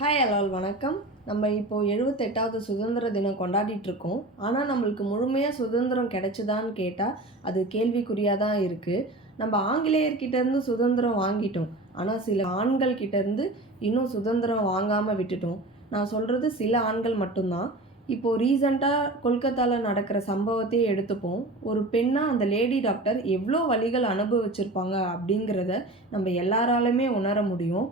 Hi அலால் வணக்கம். நம்ம இப்போது 78வது சுதந்திர தினம் கொண்டாடிட்டுருக்கோம். ஆனால் நம்மளுக்கு முழுமையாக சுதந்திரம் கிடைச்சதான்னு கேட்டால் அது கேள்விக்குறியாக தான் இருக்குது. நம்ம ஆங்கிலேயர்கிட்டேருந்து சுதந்திரம் வாங்கிட்டோம். ஆனால் சில ஆண்கள் கிட்டேருந்து இன்னும் சுதந்திரம் வாங்காமல் விட்டுட்டோம். நான் சொல்கிறது சில ஆண்கள் மட்டும்தான். இப்போது ரீசண்டாக கொல்கத்தாவில் நடக்கிற சம்பவத்தையே எடுத்துப்போம். ஒரு பெண்ணாக அந்த லேடி டாக்டர் எவ்வளோ வலிகள் அனுபவிச்சிருப்பாங்க அப்படிங்கிறத நம்ம எல்லாராலுமே உணர முடியும்.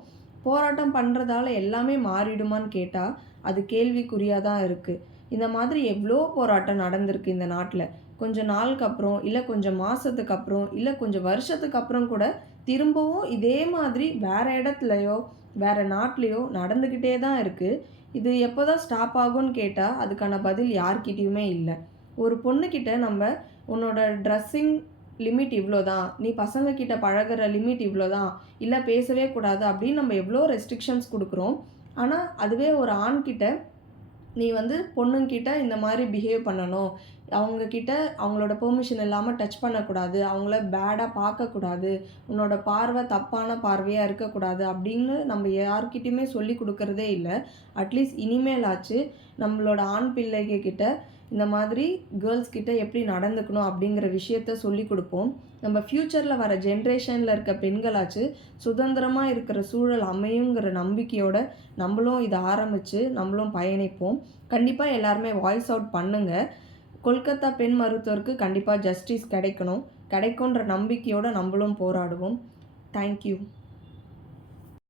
போராட்டம் பண்ணுறதால எல்லாமே மாறிடுமான்னு கேட்டால் அது கேள்விக்குறியாக தான் இருக்குது. இந்த மாதிரி எவ்வளோ போராட்டம் நடந்திருக்கு இந்த நாட்டில். கொஞ்சம் நாளுக்கு அப்புறம், இல்லை கொஞ்சம் மாதத்துக்கு அப்புறம், இல்லை கொஞ்சம் வருஷத்துக்கு அப்புறம் கூட திரும்பவும் இதே மாதிரி வேறு இடத்துலையோ வேறு நாட்டிலையோ நடந்துக்கிட்டே தான் இருக்குது. இது எப்போ தான் ஸ்டாப் ஆகும்னு கேட்டால் அதுக்கான பதில் யார்கிட்டேயுமே இல்லை. ஒரு பொண்ணுக்கிட்ட நம்ம உன்னோட ட்ரெஸ்ஸிங் லிமிட் இவ்வளோ தான், நீ பசங்கக்கிட்ட பழகுற லிமிட் இவ்வளோ தான், இல்லை பேசவே கூடாது அப்படின்னு நம்ம எவ்வளோ ரெஸ்ட்ரிக்ஷன்ஸ் கொடுக்குறோம். ஆனால் அதுவே ஒரு ஆண்கிட்ட நீ பொண்ணுங்கிட்ட இந்த மாதிரி பிஹேவ் பண்ணணும், அவங்கக்கிட்ட அவங்களோட பெர்மிஷன் இல்லாமல் டச் பண்ணக்கூடாது, அவங்கள பேடாக பார்க்கக்கூடாது, உன்னோட பார்வை தப்பான பார்வையாக இருக்கக்கூடாது அப்படின்னு நம்ம யார்கிட்டையுமே சொல்லி கொடுக்குறதே இல்லை. அட்லீஸ்ட் இனிமேலாச்சு நம்மளோட ஆண் பிள்ளைகிட்ட இந்த மாதிரி கேர்ள்ஸ் கிட்ட எப்படி நடந்துக்கணும் அப்படிங்கிற விஷயத்த சொல்லி கொடுப்போம். நம்ம ஃப்யூச்சரில் வர ஜென்ரேஷனில் இருக்க பெண்களாச்சு சுதந்திரமாக இருக்கிற சூழல் அமையுங்கிற நம்பிக்கையோடு நம்மளும் இதை ஆரம்பித்து நம்மளும் பயணிப்போம். கண்டிப்பாக எல்லாருமே வாய்ஸ் அவுட் பண்ணுங்கள். கொல்கத்தா பெண் மருத்துவருக்கு கண்டிப்பாக ஜஸ்டிஸ் கிடைக்கணும். கிடைக்குன்ற நம்பிக்கையோடு நம்மளும் போராடுவோம். தேங்க்யூ.